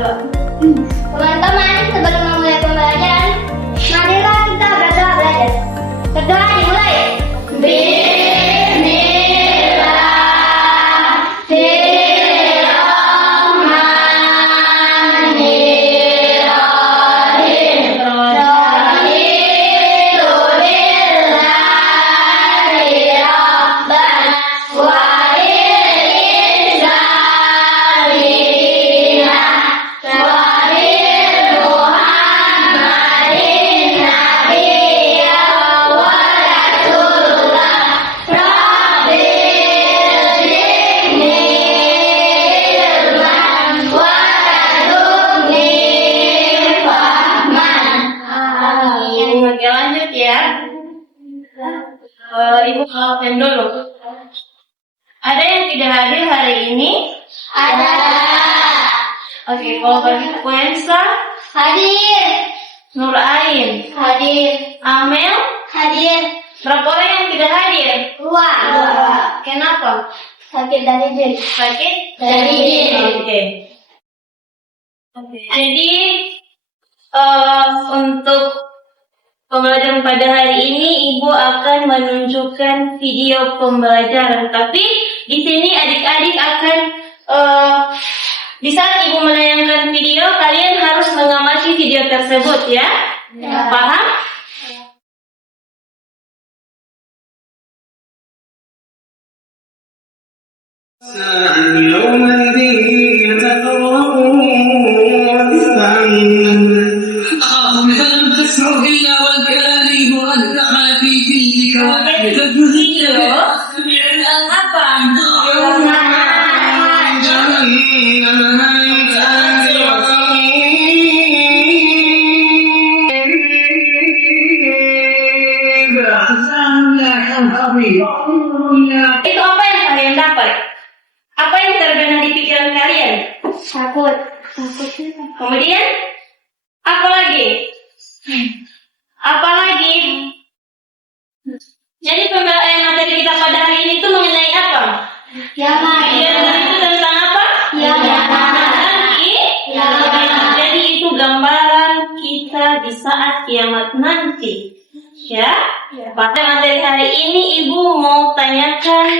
berdoa. Teman-teman, sebelum memulai pembelajaran, marilah kita berdoa belajar. Berdoa dimulai. Oke, lanjut ya. Ibu jawabin dulu. Ada yang tidak hadir hari ini? Ada. Oke, kalau bagi Puensa, Hadir. Nur Ain, Hadir. Amel, Hadir. berapa orang yang tidak hadir? Dua. Kenapa? Sakit dari jin. Sakit? Dari jin. Oke. Jadi untuk pembelajaran pada hari ini Ibu akan menunjukkan video pembelajaran. Tapi di sini adik-adik akan di saat Ibu menayangkan video, kalian harus mengamati video tersebut ya. Paham? يومئذ يتفرقون فلم تسمع إلا والكلاليب ألتقى في تلك Video tentang apa? Itu apa yang kalian dapat? Apa yang terbenak di pikiran kalian? Takut. Kemudian apa lagi? Apa lagi? Jadi pembelajaran materi kita pada hari ini itu mengenai apa? Pembelajaran itu tentang apa? Jadi itu gambaran kita di saat kiamat nanti. Ya. Pada materi hari ini Ibu mau tanyakan.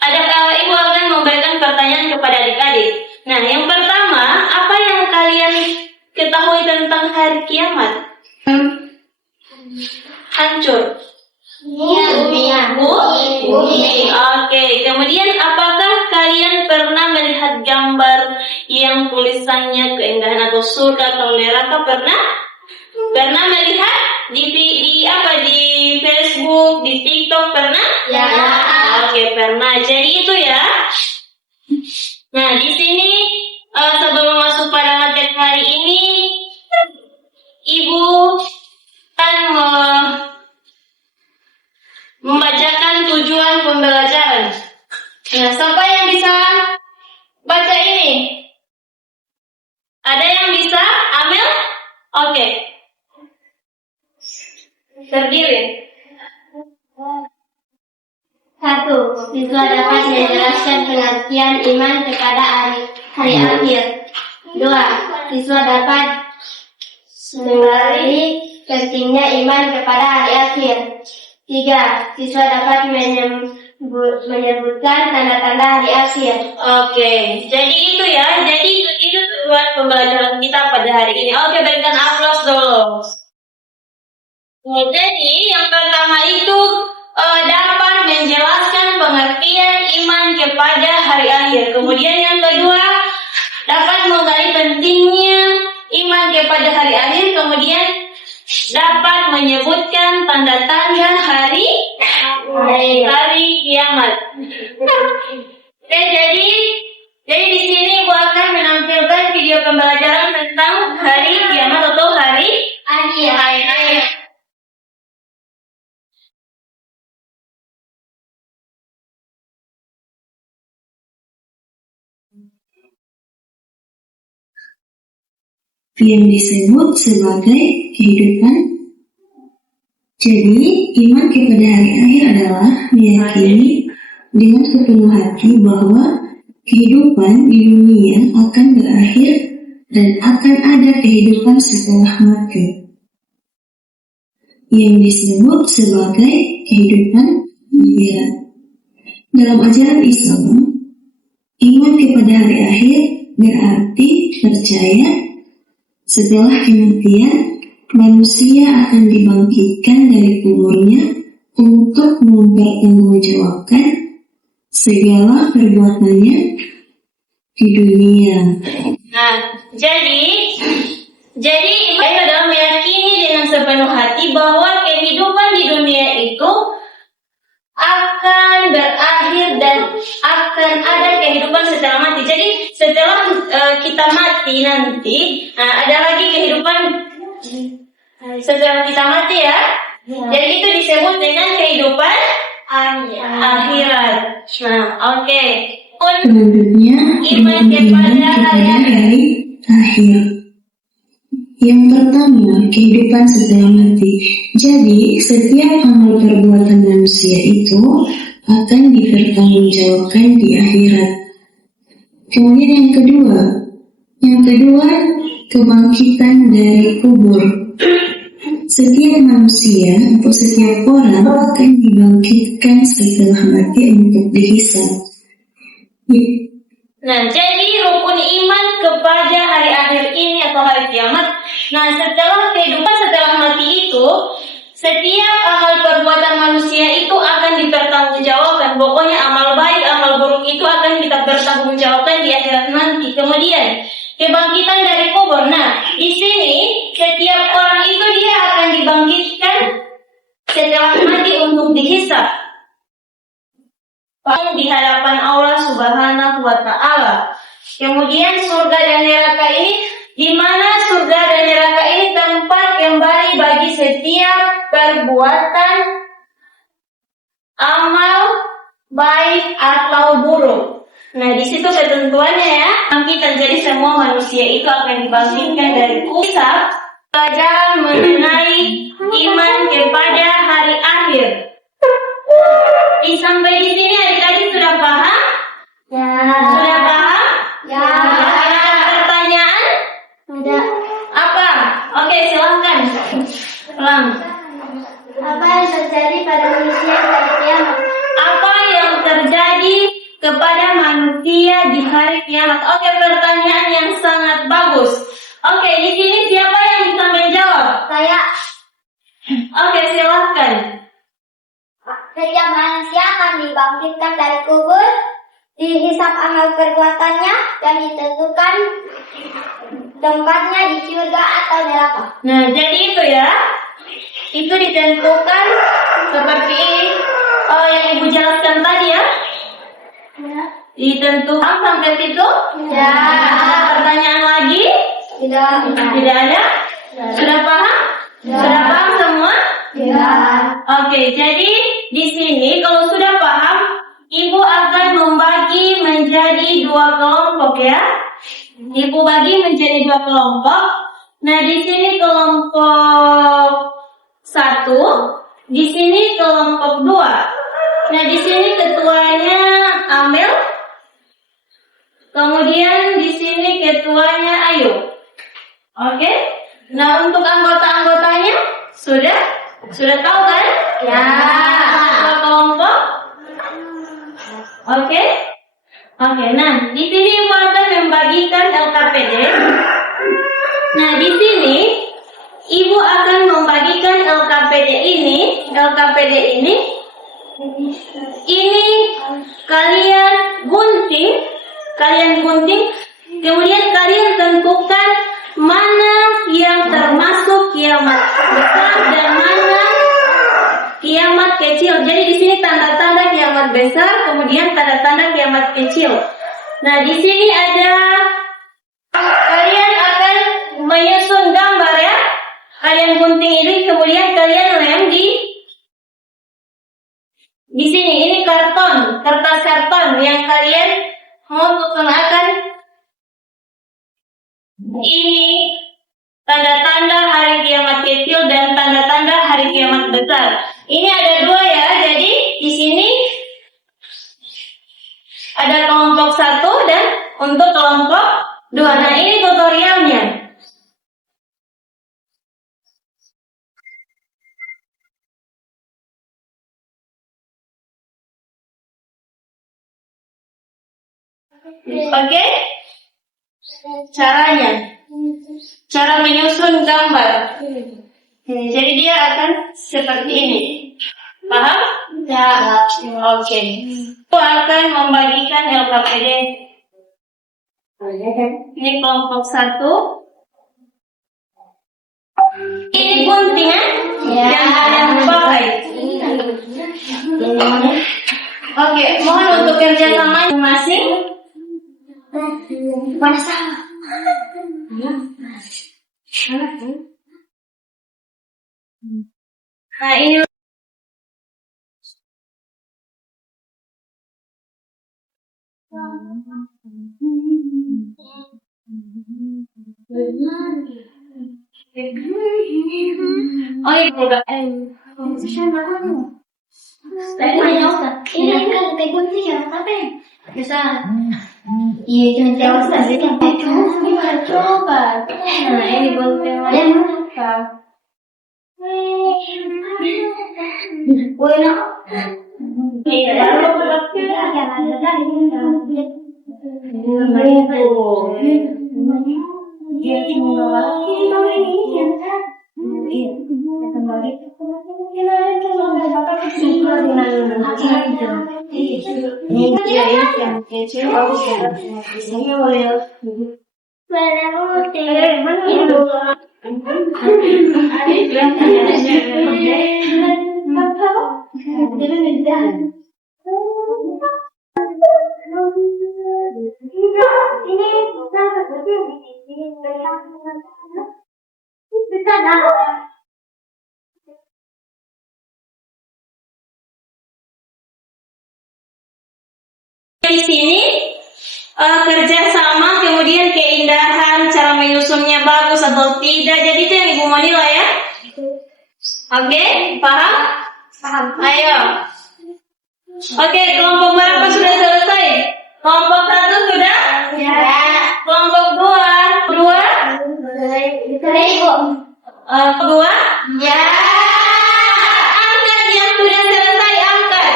Adakah Ibu akan memberikan pertanyaan kepada adik-adik? Nah, yang pertama, apa yang kalian ketahui tentang hari kiamat? Hancur. Bumi. Oke. Kemudian, apakah kalian pernah melihat gambar yang tulisannya keindahan atau surga atau neraka? Pernah? Pernah melihat di Facebook, di TikTok pernah? Ya. Oke, pernah. Jadi itu ya. Nah, di sini sebelum masuk pada materi hari ini, Ibu akan membacakan tujuan pembelajaran. Nah, siapa yang bisa baca ini? Ada yang bisa? Amel? Oke. Terdiri. 1. Siswa dapat menjelaskan pengertian iman kepada hari akhir. 2. Siswa dapat menggali pentingnya iman kepada hari akhir. 3. Siswa dapat menyebutkan tanda-tanda hari akhir. Oke, jadi itu ya. Jadi itu tujuan pembelajaran kita pada hari ini. Oke, berikan aplaus dulu. Nah, jadi yang pertama itu dapat menjelaskan pengertian iman kepada hari akhir. Kemudian yang kedua dapat menggali pentingnya iman kepada hari akhir. Kemudian dapat menyebutkan tanda-tanda hari kiamat. Oke, jadi di sini Ibu akan menampilkan video pembelajaran tentang hari kiamat atau hari akhir. Yang disebut sebagai kehidupan. Jadi, iman kepada hari akhir adalah meyakini dengan sepenuh hati bahwa kehidupan di dunia akan berakhir dan akan ada kehidupan setelah mati, yang disebut sebagai kehidupan akhirat. Dalam ajaran Islam, iman kepada hari akhir berarti percaya setelah kematian manusia akan dibangkitkan dari kuburnya untuk mempertanggungjawabkan segala perbuatannya di dunia. Nah, jadi iman adalah meyakini dengan sepenuh hati bahwa kehidupan di dunia itu akan berakhir dan akan ada kehidupan setelah mati. Jadi setelah kita mati nanti, ada lagi kehidupan setelah kita mati ya. Jadi itu disebut dengan kehidupan akhirat. Nah, oke. Selanjutnya, Iman kepada hari hari akhir. Yang pertama, kehidupan setelah mati. Jadi, setiap amal perbuatan manusia itu akan dipertanggungjawabkan di akhirat. Kemudian yang kedua, kebangkitan dari kubur. Setiap manusia atau setiap orang akan dibangkitkan setelah mati untuk dihisab. Nah, jadi rukun iman kepada hari akhir ini atau hari kiamat. Nah, setelah kehidupan setelah mati itu, setiap amal perbuatan manusia itu akan dipertanggungjawabkan. Pokoknya amal baik, amal buruk itu akan kita pertanggungjawabkan di akhirat nanti. Kemudian kebangkitan dari kubur. Nah, di sini setiap orang itu dia akan dibangkitkan setelah mati untuk dihisab di hadapan Allah Subhanahu wa Ta'ala. Kemudian surga dan neraka ini, di mana surga dan neraka ini tempat kembali bagi setiap perbuatan amal baik atau buruk. Nah, di situ ketentuannya ya. Bangkitan, jadi semua manusia itu akan dibangkitkan dari hisab. Pelajaran mengenai iman kepada hari akhir. Sampai di sini adik-adik sudah paham? Ya. Sudah paham? Ya. Ada pertanyaan? Ada. Apa? Oke, silakan. Ulang. Apa yang terjadi pada manusia di hari kiamat? Apa yang terjadi kepada manusia di hari kiamat? Oke, pertanyaan yang sangat bagus. Oke, di sini siapa yang bisa menjawab? Saya. Oke, silakan. Setiap manusia akan dibangkitkan dari kubur, dihisab amal perbuatannya, dan ditentukan tempatnya di surga atau neraka. Nah, jadi itu ya. Itu ditentukan seperti yang Ibu jelaskan tadi ya. Ya. Ditentukan sampai situ? Ya. Ada pertanyaan lagi? Tidak. Tidak ada? Sudah paham? Ya. Sudah paham semua? Ya. Oke, jadi di sini kalau sudah paham, Ibu akan membagi menjadi 2 kelompok ya. Ibu bagi menjadi 2 kelompok. Nah, di sini kelompok 1, di sini kelompok 2. Nah, di sini ketuanya Amel. Kemudian di sini ketuanya Ayu. Oke? Nah, untuk anggota-anggotanya sudah tahu kan? Ya. Dua kelompok. Oke? Oke, nah di sini Ibu akan membagikan LKPD. Nah, di sini Ibu akan membagikan LKPD ini. Ini kalian gunting, kemudian kalian tentukan mana yang termasuk kiamat besar dan mana kiamat kecil. Jadi di sini tanda-tanda kiamat besar, kemudian tanda-tanda kiamat kecil. Nah, di sini ada, kalian akan menyusun gambar ya. Kalian gunting ini, kemudian kalian lem di sini. Ini kertas karton yang kalian mau susun. Ini tanda-tanda hari kiamat kecil dan tanda-tanda hari kiamat besar. Ini ada 2 ya. Jadi di sini ada kelompok 1 dan untuk kelompok 2. Nah, ini tutorialnya. Oke? Caranya. Cara menyusun gambar. Jadi dia akan seperti ini. Paham? Ya. Oke. Aku akan membagikan LKPD. Ini kelompok 1. Ini guntingan yang kalian pakai. Oke, mohon untuk kerjasama masing-masing. Nah, ini oh iya, udah. Ini kan kayak gunting ya, tapi bisa. Iya, cuma jauh saja kan. Coba. Nah, ini gunting lagi. Bueno. Iya, di sini kerjasama, kemudian keindahan, cara menyusunnya bagus atau tidak. Jadi itu yang Ibu mau nilai ya. Oke, paham? Paham. Ayo. Oke, kelompok berapa sudah selesai? Kelompok 1 sudah? Ya. Kelompok 2? Kedua? Ya. Angkat yang sudah selesai, angkat.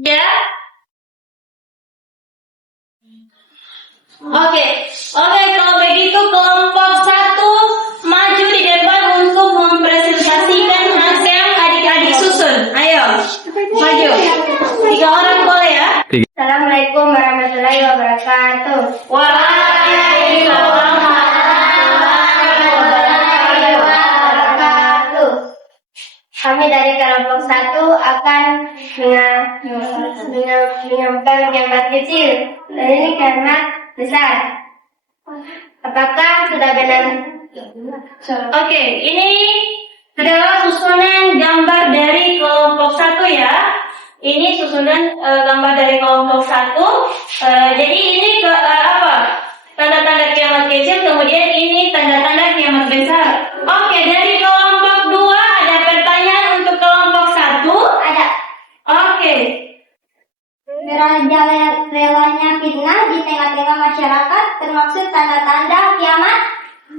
Ya. Oke, kalau begitu kelompok 1 maju di depan untuk mempresentasikan hasil adik-adik susun. Ayo, maju. 3 orang boleh ya? Assalamualaikum warahmatullahi wabarakatuh. Waalaikumsalam warahmatullahi wabarakatuh. Kami dari kelompok 1 akan menyampaikan gambar kecil. Dan ini gambar besar. Apakah sudah benar? Oke, ini adalah susunan gambar dari kelompok 1 ya. Ini susunan gambar dari kelompok 1. Jadi ini apa? Tanda-tanda kiamat kecil, kemudian ini tanda-tanda kiamat besar. Oke, dari kelompok 2 ada pertanyaan untuk kelompok 1? Ada. Oke. Relanya fitnah di tengah-tengah masyarakat termasuk tanda-tanda kiamat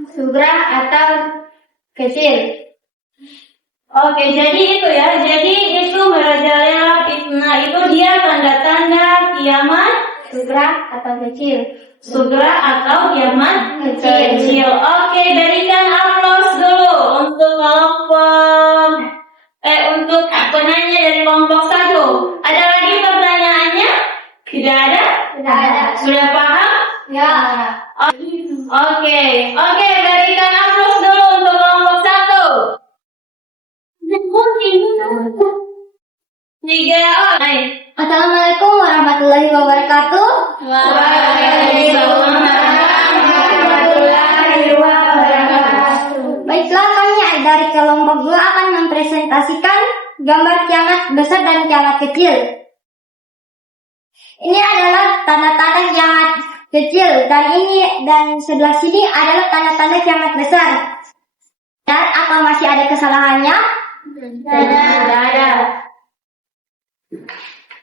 sugra atau kecil. Oke, jadi itu ya. Jadi itu merajalela fitnah itu dia tanda-tanda kiamat Sugra atau kecil. sugra atau kiamat Kecil. Oke, berikan aplaus dulu untuk kelompok untuk penanya dari kelompok 1. Ada lagi pertanyaannya? Tidak ada? Tidak ada. Sudah paham? Ya. Oke, berikan aplaus dulu untuk kelompok 1. 3 orang. Assalamualaikum warahmatullahi wabarakatuh. Waalaikumsalam warahmatullahi wabarakatuh. Baiklah, kami dari kelompok 2 akan mempresentasikan gambar kiamat besar dan kiamat kecil. Ini adalah tanda-tanda kiamat kecil dan sebelah sini adalah tanda-tanda kiamat besar. Dan apa masih ada kesalahannya? Tidak ada.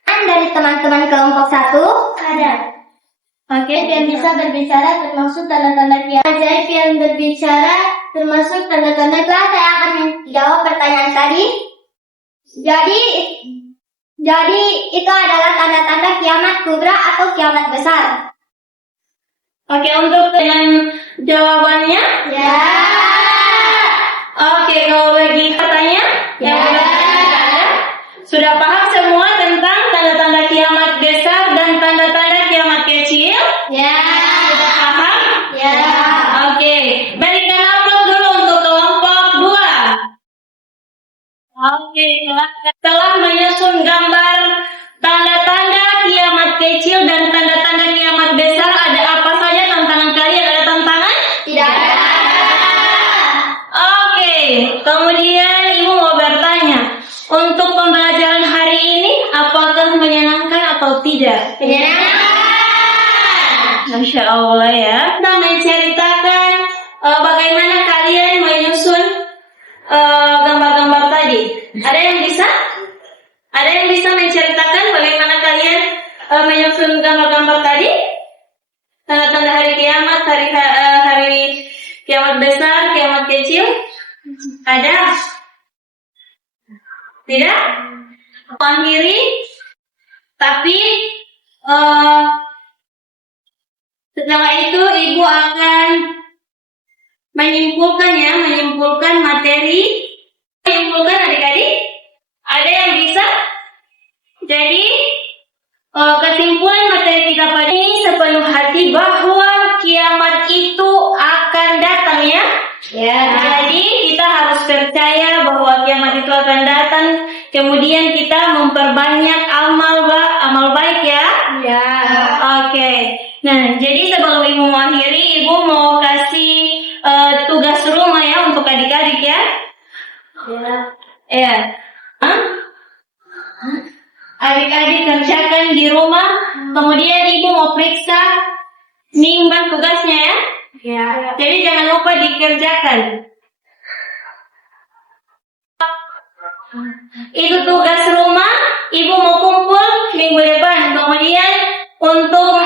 Dan dari teman-teman kelompok 1 ada. Oke, Yang bisa berbicara termasuk tanda-tanda kiamat. Ajaib yang berbicara termasuk tanda-tanda kiamat. Saya akan menjawab pertanyaan tadi. Jadi Jadi itu adalah tanda-tanda kiamat kubra atau kiamat besar. Oke, untuk dengan jawabannya? Ya. Oke, kalau bagi katanya? Ya. Sudah paham semua tentang tanda-tanda kiamat besar dan tanda-tanda kiamat kecil? Ya. Sudah paham? Ya. Oke, berikan upload dulu untuk kelompok 2. Oke, setelah menyusun gambar tanda-tanda kiamat kecil dan tanda-tanda kiamat besar, ada apa saja tantangan kalian? Ada tantangan? Tidak ada. Oke, kemudian Ibu mau bertanya, untuk pembelajaran hari ini apakah menyenangkan atau tidak? Menyenangkan. Masya Allah ya. Kita menceritakan bagaimana kalian menyusun gambar-gambar tadi. Ada yang bisa? Ada yang bisa menceritakan bagaimana kalian menyusun gambar-gambar tadi? Tanda-tanda hari kiamat, hari kiamat besar, kiamat kecil? Ada? Tidak? Akhiri, tapi setelah itu Ibu akan menyimpulkan materi. Menyimpulkan adik-adik? Ada yang bisa? Jadi kesimpulan materi kita pada ini sepenuh hati bahwa kiamat itu akan datang ya. Ya. Jadi kita harus percaya bahwa kiamat itu akan datang. Kemudian kita memperbanyak amal baik ya. Ya. Oke. Nah, jadi sebelum Ibu mengakhiri, Ibu mau kasih tugas rumah ya untuk adik-adik ya. Ya. Ya. Hah? Adik-adik kerjakan di rumah. Kemudian Ibu mau periksa nimbang tugasnya ya. Ya. Jadi jangan lupa dikerjakan. Itu tugas rumah. Ibu mau kumpul minggu depan. Kemudian untuk